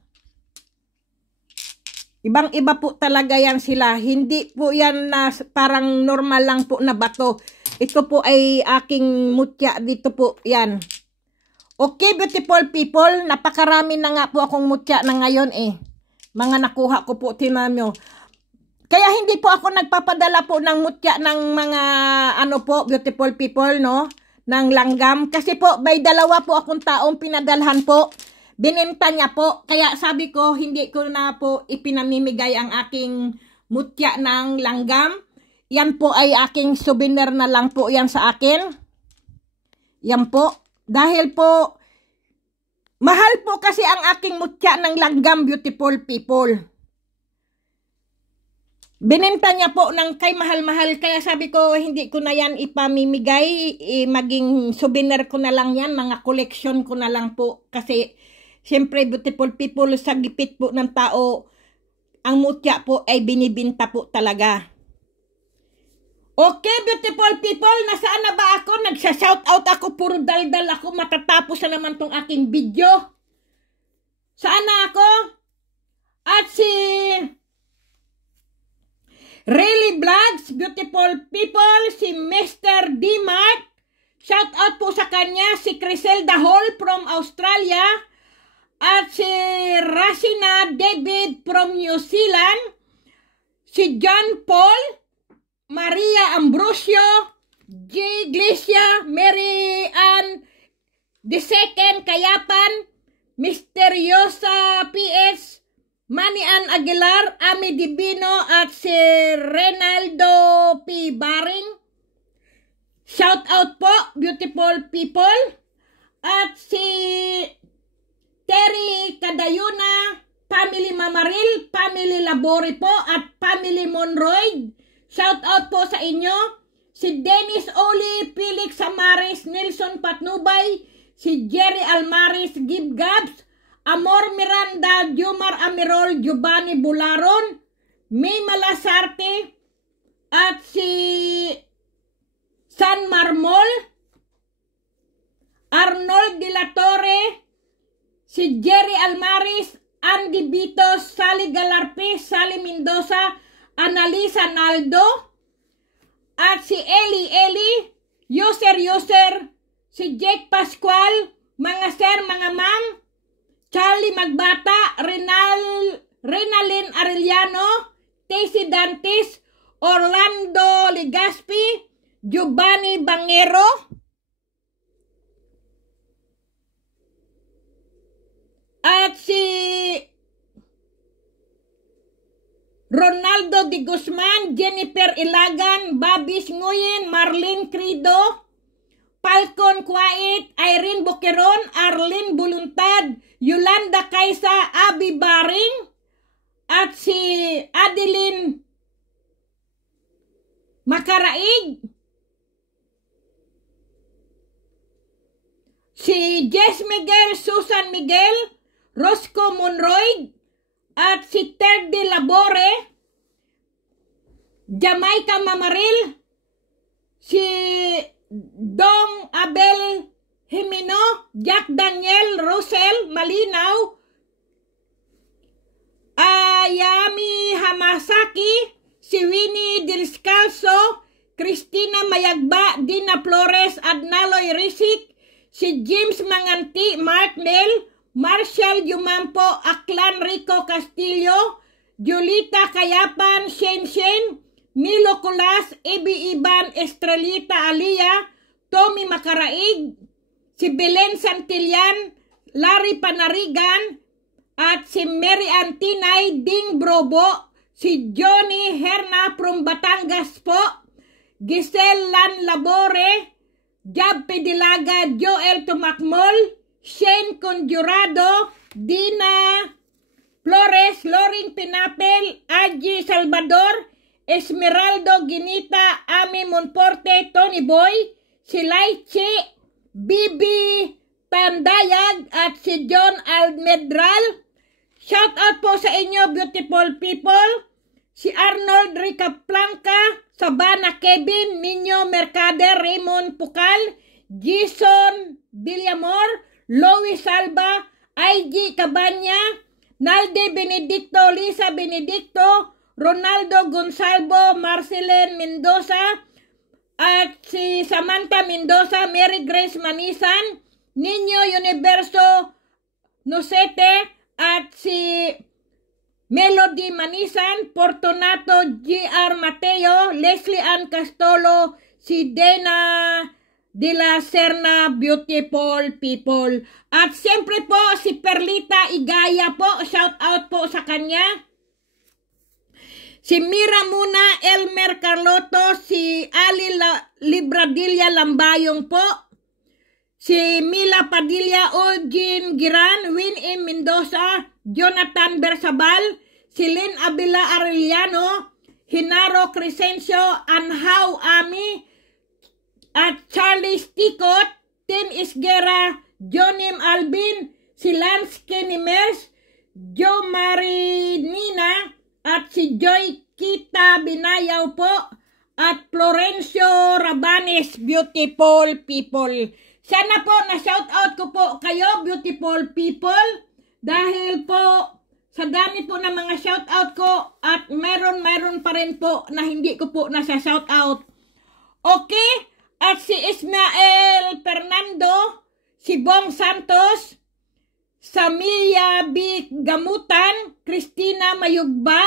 Ibang-iba po talaga yan sila. Hindi po yan na parang normal lang po na bato. Ito po ay aking mutya dito po. Yan. Okay, beautiful people. Napakarami na nga po akong mutya na ngayon eh. Mga nakuha ko po, tinan nyo. Kaya hindi po ako nagpapadala po ng mutya ng mga ano po, beautiful people, no? Ng langgam. Kasi po, may dalawa po akong taong pinadalhan po. Bininta niya po. Kaya sabi ko, hindi ko na po ipinamimigay ang aking mutya ng langgam. Yan po ay aking souvenir na lang po yan sa akin. Yan po. Dahil po, mahal po kasi ang aking mutya ng langgam, beautiful people. Bininta niya po ng kay mahal-mahal. Kaya sabi ko, hindi ko na yan ipamimigay. Maging souvenir ko na lang yan. Mga collection ko na lang po. Kasi, siyempre, beautiful people, sa gipit po ng tao, ang mutya po ay binibinta po talaga. Okay, beautiful people, nasaan na ba ako? Nagsa-shoutout ako, puro daldal ako. Matatapos na naman tong aking video. Saan na ako? At si Really Vlogs, beautiful people, si Mr. D-Mart, shout out po sa kanya, si Criselda Hall from Australia, at si Rashina David from New Zealand, si John Paul, Maria Ambrosio, J. Iglesia, Mary Ann II Kayapan, Misteriosa PS, Manian Aguilar, Ami Divino, at si Renaldo P. Baring. Shout out po, beautiful people. At si Terry Cadayuna, Family Mamaril, Family Labori po, at Family Monroy. Shout out po sa inyo. Si Dennis Oli, Felix Samaris, Nelson Patnubay, si Jerry Almaris, Gib Gabs, Amor Miranda, Jumar Amirol, Giovanni Bularon, May Malasarte, at si San Marmol, Arnold de la Torre, si Jerry Almaris, Andy Bitos, Sally Galarpe, Sally Mendoza, Analisa Naldo, at si Eli, User, si Jake Pascual, mga sir, mga ma'am, Charlie Magbata, Renalyn Arellano, Tessie Dantes, Orlando Legaspi, Giovanni Bangero, at si Ronaldo de Guzman, Jennifer Ilagan, Babis Nguyen, Marlene Crido, Falcon Kuwait, Irene Boqueron, Arlene Buluntad, Yolanda Kaisa, Abi Baring, at si Adeline Makaraig, si Jess Miguel, Susan Miguel, Roscoe Monroy, at si Terdy Labore, Jamaica Mamaril, si Dong Abel Jimeno, Jack Daniel Russell Malinaw, Ayami Hamasaki, si Winnie Descalzo, Cristina Mayagba, Dina Flores, Adnaloy Risik, si James Manganti, Mark Nel, Marshall Yumampo, Aklan Rico Castillo, Julita Kayapan, Shane, Milo Kulas, Ebi Iban, Estrelita Alia, Tommy Makaraig, si Belen Santillan, Larry Panarigan, at si Mary Antinay, Ding Brobo, si Johnny Herna from Batangas po, Giselle Lan Labore, Jab Pedilaga, Joel Tumakmol, Shane Conjurado, Dina Flores, Loring Pinapel, Aji Salvador, Esmeraldo Ginita, Ami Monforte, Tony Boy, si Laiche, Bibi Tandayag, at si John Almedral. Shout out po sa inyo, beautiful people. Si Arnold Ricaplanca, Sabana Kevin, Nino Mercader, Raymond Pukal, Jason Villamor, Lois Salva, IG Cabanya, Nalde Benedicto, Lisa Benedicto, Ronaldo Gonsalvo, Marcelen Mendoza, at si Samantha Mendoza, Mary Grace Manisan, Niño Universo Nocete, at si Melody Manisan, Fortunato G.R. Mateo, Leslie Ann Castolo, si Dena de la Serna, beautiful people. At siyempre po si Perlita Igaya po, shout out po sa kanya. Si Mira Muna, Elmer Carloto, si Ali Libradilla Lambayong po, si Mila Padilla, Eugene Giran, Win M. Mendoza, Jonathan Bersabal, si Lynn Abila Arellano, Hinaro Crescencio, Anhaw Ami, at Charlie Stikot, Tim Isguera, Jonim Albin, si Lance Kenimers, Joe Marinina, at si Joy Kita Binayaw po, at Florencio Rabanes, beautiful people. Sana po na shout out ko po kayo, beautiful people, dahil po sa dami po ng mga shout out ko at mayroon pa rin po na hindi ko po nasa shout out. Okay? At si Ismael Fernando, si Bong Santos, Samia B. Gamutan, Christina Mayugba,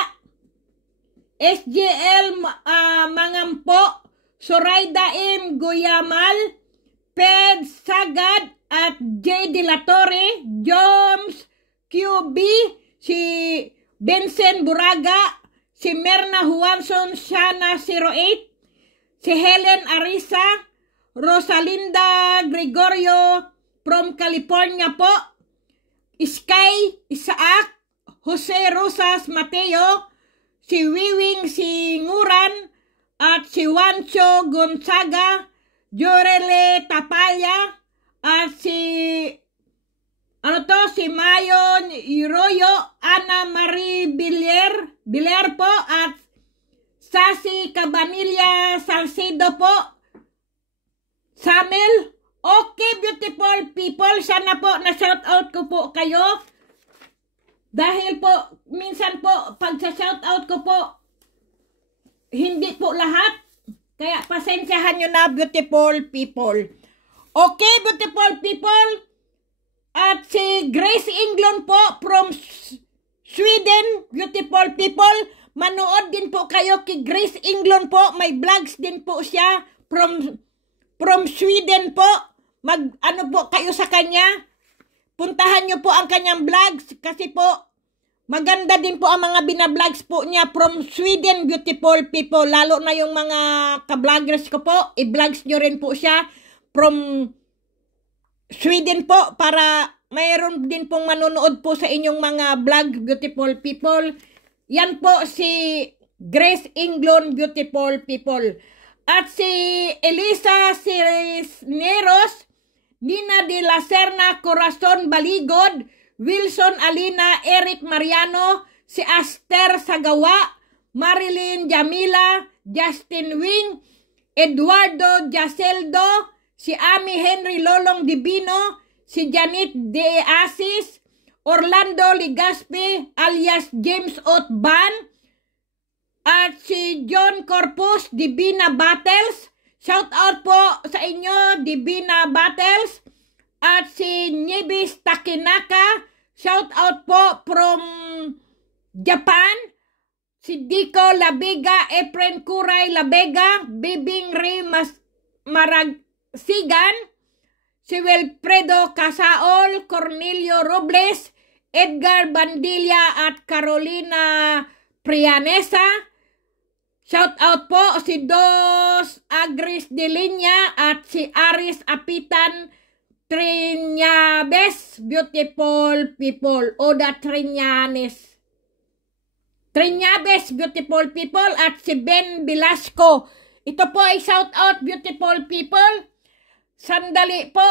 SJL Mangampo, Soraida M. Guyamal, Ped Sagad, at J. De La Torre, Jones QB, si Vincent Buraga, si Merna Juanson, Shana 08, si Helen Arisa, Rosalinda Gregorio from California po, Sky Isaac, Jose Rosas Mateo, si Wiwing Singuran, at si Juancho Gonzaga, Jorele Tapaya, at si si Mayon Iroyo, Ana Marie Villar po, at Sasi Cabanilla Salcido po, Samuel. Okay, beautiful people, sana po na shout out ko po kayo. Dahil po, minsan po, pag sa shout out ko po, hindi po lahat. Kaya pasensyahan nyo na, beautiful people. Okay, beautiful people. At si Grace England po from Sweden, beautiful people. Manood din po kayo kay Grace England po. May vlogs din po siya from Sweden po. Ano po kayo sa kanya. Puntahan nyo po ang kanyang vlogs kasi po maganda din po ang mga binavlogs po niya from Sweden, beautiful people. Lalo na yung mga ka-vloggers ko po. I-vlogs nyo rin po siya from Sweden po para mayroon din pong manonood po sa inyong mga vlog, beautiful people. Yan po si Grace England, beautiful people. At si Elisa Cisneros, Nina de la Serna, Corazon Baligod, Wilson Alina, Eric Mariano, si Aster Sagawa, Marilyn Jamila, Justin Wing, Eduardo Jaceldo, si Ami Henry Lolong Divino, si Janet De Asis, Orlando Ligaspi alias James Otban, at si John Corpus Divina Battles. Shout out po sa inyo, Divina Battles. At si Nibis Takinaka, shout out po from Japan. Si Dico Labega, Efren Kuray Labega, Bibing Rimas Maragsigan, si Wilfredo Casaol, Cornelio Robles, Edgar Bandilla at Carolina Prianesa. Shout out po si Dos Agris de Linya at si Aris Apitan Triñabes, beautiful people. Oda Triñanes. Triñabes, beautiful people, at si Ben Velasco. Ito po ay shout out, beautiful people. Sandali po.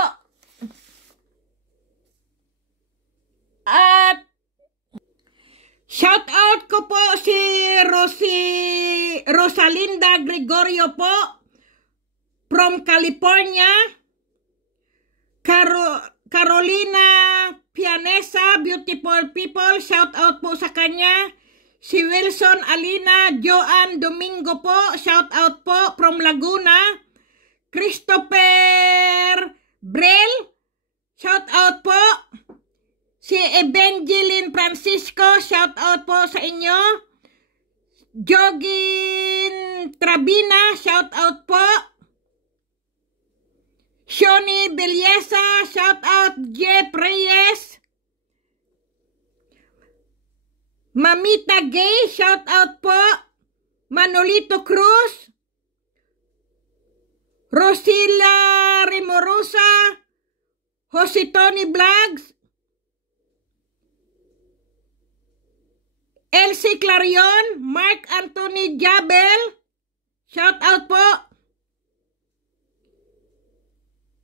At shout out ko po si Rosalinda Gregorio po from California. Carolina Pianesa, beautiful people, shout out po sa kanya. Si Wilson Alina Joan Domingo po, shout out po from Laguna. Christopher Brel, shout out po. Si Evangeline Francisco, shout out po sa inyo. Jogin Trabina, shout out po. Shoni Belleza, shout out. Jeff Reyes. Mamita Gay, shout out po. Manolito Cruz. Rosila Rimorosa. Jose Tony Vlogs. Elsie Clarion. Mark Anthony Jabel, shout out po.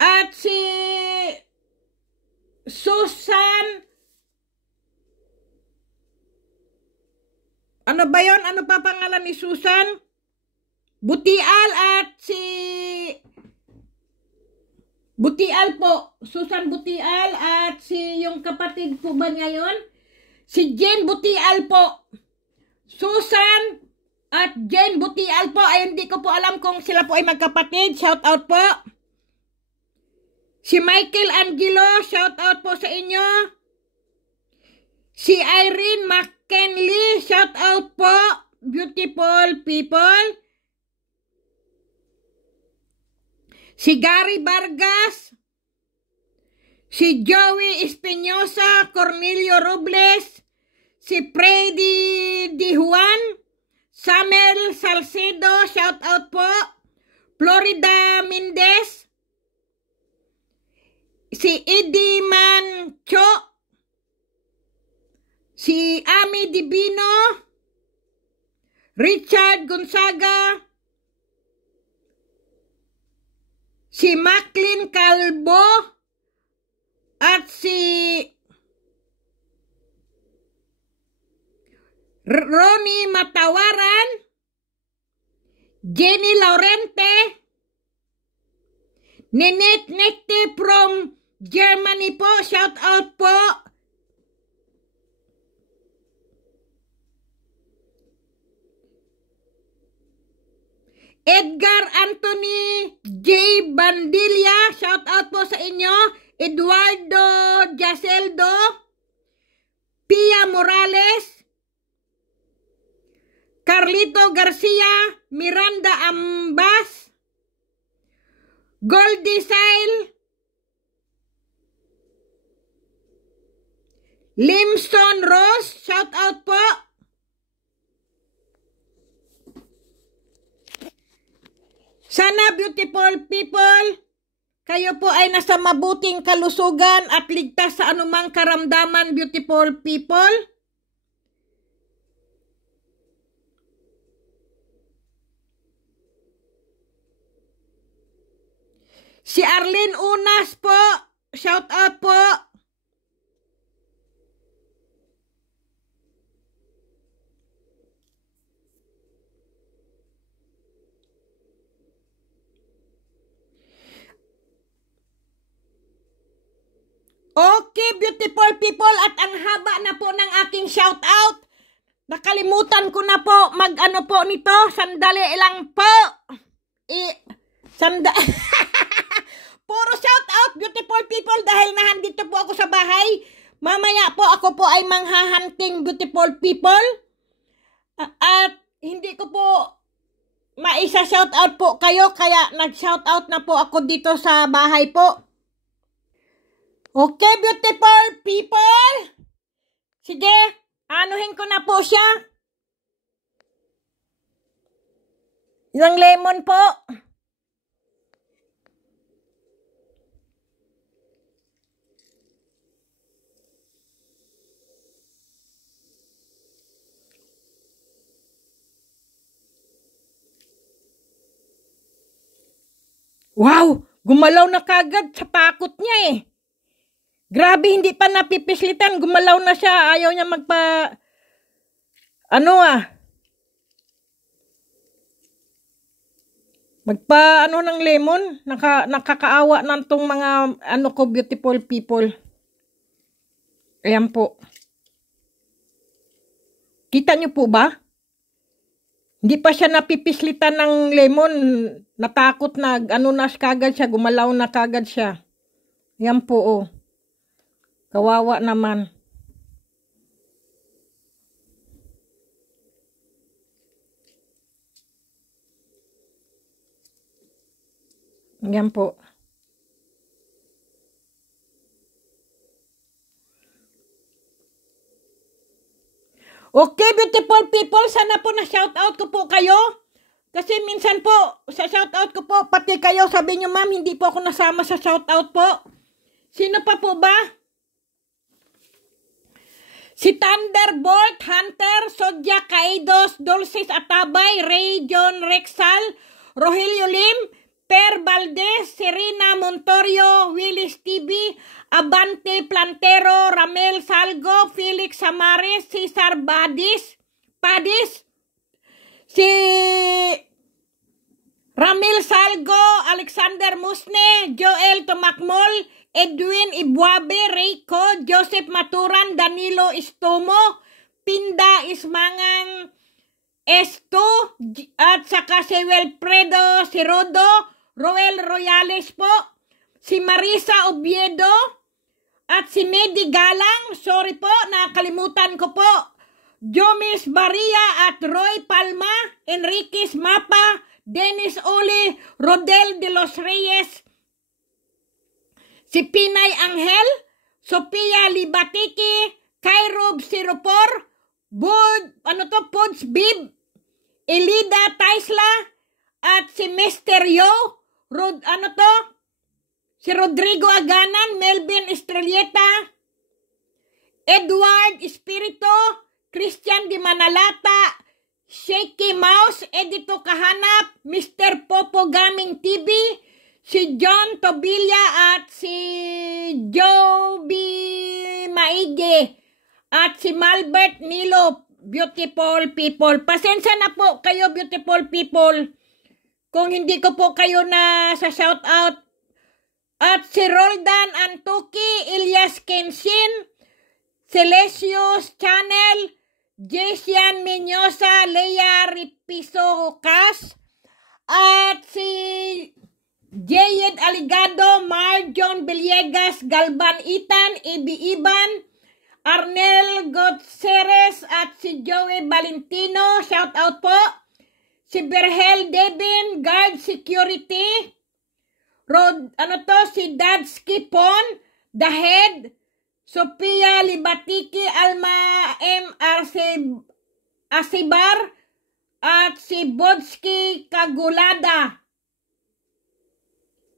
At si Susan, ano ba yon? Ano pa pangalan ni Susan? Butial at si Butial po. Susan Butial at si yung kapatid po ba ngayon? Si Jane Butial po. Susan at Jane Butial po. Ay hindi ko po alam kung sila po ay magkapatid. Shout out po. Si Michael Angelo, shout out po sa inyo. Si Irene McKinley, shout out po. Beautiful people. Si Gary Vargas. Si Joey Espinosa, Cornelio Robles. Si Freddy Di Juan. Samuel Salcedo, shout out po. Florida Mendez. Si Eddie Mancho, si Ami Divino, Richard Gonzaga, si Macklin Calvo, at si Ronnie Matawaran, Jenny Laurente, Ninette Nekte from Germany po, shout out po. Edgar Anthony J. Bandilla, shout out po sa inyo. Eduardo Jaceldo, Pia Morales, Carlito Garcia, Miranda Ambas, Goldie Sail, Limson Rose, shout out po. Sana beautiful people, kayo po ay nasa mabuting kalusugan at ligtas sa anumang karamdaman, beautiful people. Si Arlene Unas po, shout out po. Okay, beautiful people, at ang haba na po ng aking shout out. Nakalimutan ko na po mag-ano po nito. Sandali lang po. Puro shout out, beautiful people, dahil nahandito po ako sa bahay. Mamaya po ako po ay manghahunting, beautiful people. At hindi ko po maisa shout out po kayo, kaya nag-shout out na po ako dito sa bahay po. Okay, beautiful people. Sige, anuhin ko na po siya. Yung lemon po. Wow, gumalaw na kagad sa pakot niya eh. Grabe, hindi pa napipislitan. Gumalaw na siya. Ayaw niya ng lemon. Nakakaawa na tong mga ko, beautiful people. Ayan po. Kita niyo po ba? Hindi pa siya napipislitan ng lemon. Natakot na, na kagad siya. Gumalaw na kagad siya. Ayan po, oh. Kawawa naman. Yan po. Okay, beautiful people, sana po na shoutout ko po kayo. Kasi minsan po, sa shoutout ko po, pati kayo, sabi nyo, ma'am, hindi po ako nasama sa shoutout po. Sino pa po ba? Si Thunderbolt, Hunter, Sodja Kaidos, Dulces Atabay, Ray John Rexal, Rogelio Lim, Per Valdez, Serena Montorio, Willis TV, Abante Plantero, Ramel Salgo, Felix Samares, Cesar Padis, si Ramil Salgo, Alexander Musne, Joel Tomakmol, Edwin Ibuabe, Reiko, Joseph Maturan, Danilo Istomo, Pinda Ismangan Esto, at saka si Wilfredo Sirodo, Roel Royales po, si Marisa Oviedo, at si Medi Galang, sorry po, nakalimutan ko po, Jomis Baria at Roy Palma, Enriquez Mapa, Dennis Oli, Rodel de los Reyes, si Pinay Angel, Sophia Libatiki, Kairob Siropor, Pods Bib, Elida Taisla, at si Mr. Yo, si Rodrigo Aganan, Melvin Estrelleta, Edward Espirito, Christian Di Manalata, Shaky Mouse, Edito Kahanap, Mr. Popo Gaming TV, si John Tobilla at si Joby Maige at si Malbert Nilo, beautiful people. Pasensya na po kayo, beautiful people, kung hindi ko po kayo na sa shout out. At si Roldan Antuki, Elias Kenshin, Celesius Channel, Jesian Menyosa, Leia Ripiso Cas, at si Jayed Aligado, Marjon Villegas, Galban Itan, Ibi Iban, Arnel Gutierrez, at si Joey Valentino, shout out po. Si Berhel Devin, Guard Security, si Dadski Pon, The Head, Sophia Libatiki, Alma M. Asibar, at si Bodski Kagulada,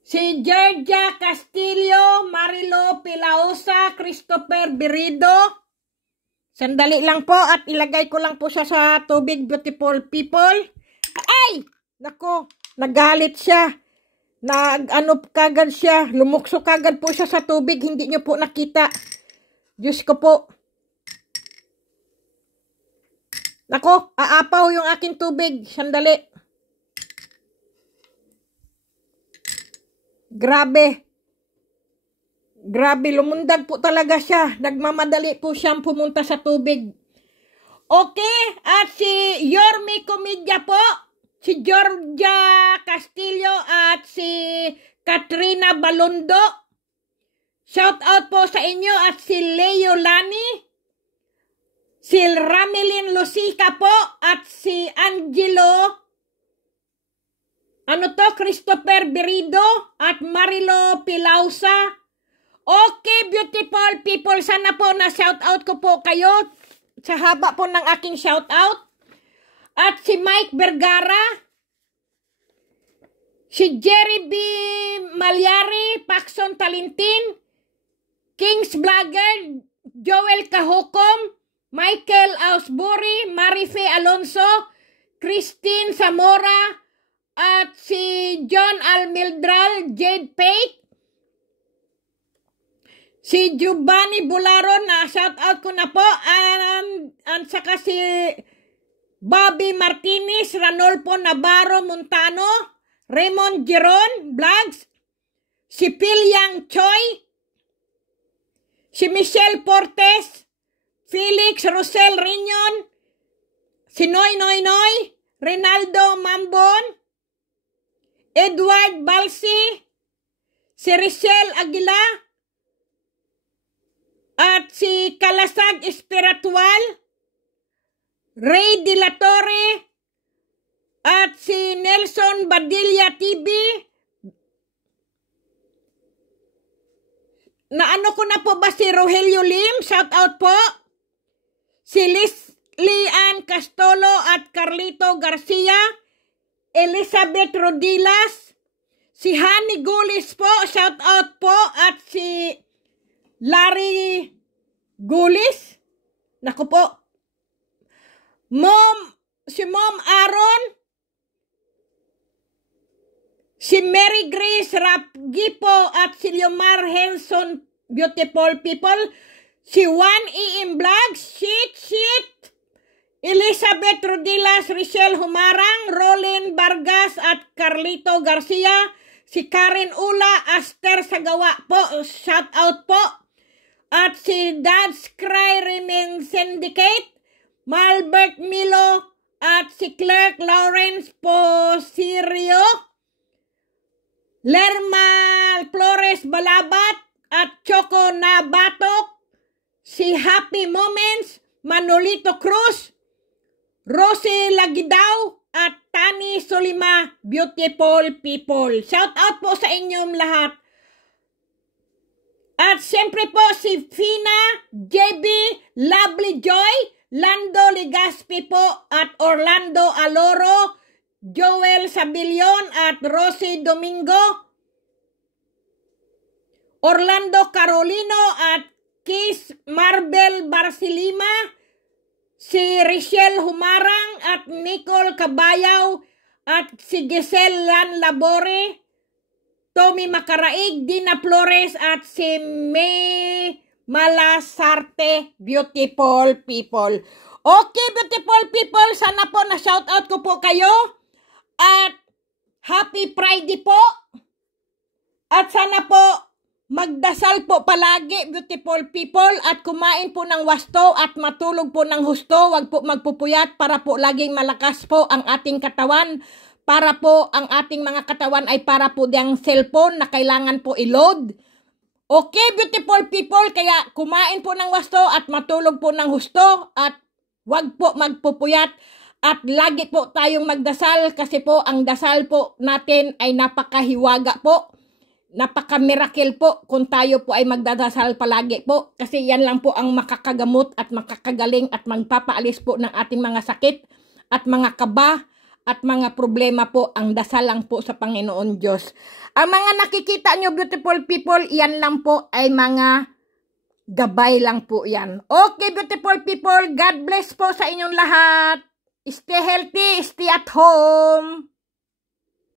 si Georgia Castillo, Marilo Pilaosa, Christopher Berido. Sandali lang po at ilagay ko lang po siya sa tubig, beautiful people. Ay! Nako, nagalit siya. Kagad siya. Lumukso kagad po siya sa tubig. Hindi nyo po nakita. Diyos ko po. Nako, aapaw yung aking tubig. Sandali. Grabe. Grabe, lumundag po talaga siya. Nagmamadali po siyang pumunta sa tubig. Okay, at si Yorme Commedia po, si Georgia Castillo at si Katrina Balondo. Shout out po sa inyo at si Leo Lani, si Ramelin Lucica po at si Angelo Christopher Berido at Marilo Pilausa. Okay, beautiful people, sana po na shout out ko po kayo sa haba po ng aking shout out. At si Mike Vergara, si Jerry B. Malyari, Paxson Talintin, Kings Vlogger, Joel Cahucom, Michael Ausbury, Marife Alonso, Christine Zamora, at si John Almildral, Jade Pate, si Giovanni Bularon, na shout out ko na po, and saka si Bobby Martinez, Ranolfo Navarro Montano, Raymond Giron Vlogs, si Pilyang Choi, si Michelle Portes, Felix Rosel Riñon, si Noy Noy Noy, Rinaldo Mambon, Edward Balsi, si Richelle Aguila, at si Kalasag Espiritual, Ray De La Torre, at si Nelson Badilla TV. Naano ko na po ba si Rogelio Lim? Shout out po. Si Leslie Ann Castolo at Carlito Garcia, Elizabeth Rodilas, si Hani Gulis po, shout out po, at si Larry Gulis. Naku po. Si Mom Aaron, si Mary Grace Rapgipo at si Liomar Henson, beautiful people, si 1EM Vlogs, Shit, Elizabeth Rodilas, Richelle Humarang, Rolin Vargas at Carlito Garcia, si Karen Ula, Aster Sagawa po, shout out po, at si Dad's Cry Remain Syndicate, Malbert Milo, at si Clerk Lawrence Posirio, Lerma Flores Balabat at Choco Nabatok, si Happy Moments, Manolito Cruz, Rosie Lagidaw, at Tani Solima, beautiful people. Shout out po sa inyong lahat. At siyempre po si Fina, JB, Lovely Joy, Lando Legaspi po, at Orlando Aloro, Joel Sabilion, at Rosie Domingo, Orlando Carolino, at Kiss Marvel Barcelima, si Richelle Humarang, at Nicole Cabayaw, at si Giselle Lan Labore, Tommy Macaraig, Dina Flores, at si May Malasarte, beautiful people. Okay, beautiful people, sana po na shout out ko po kayo, at happy Friday po, at sana po magdasal po palagi, beautiful people, at kumain po ng wasto at matulog po ng husto. Huwag po magpupuyat para po laging malakas po ang ating katawan. Para po ang ating mga katawan ay para po diyang cellphone na kailangan po i-load. Okay, beautiful people, kaya kumain po ng wasto at matulog po ng husto at huwag po magpupuyat. At lagi po tayong magdasal kasi po ang dasal po natin ay napakahiwaga po. Napaka-miracle po kung tayo po ay magdadasal palagi po. Kasi yan lang po ang makakagamot at makakagaling at magpapaalis po ng ating mga sakit at mga kaba at mga problema po. Ang dasal lang po sa Panginoon Diyos. Ang mga nakikita nyo, beautiful people, yan lang po ay mga gabay lang po yan. Okay, beautiful people, God bless po sa inyong lahat. Stay healthy, stay at home.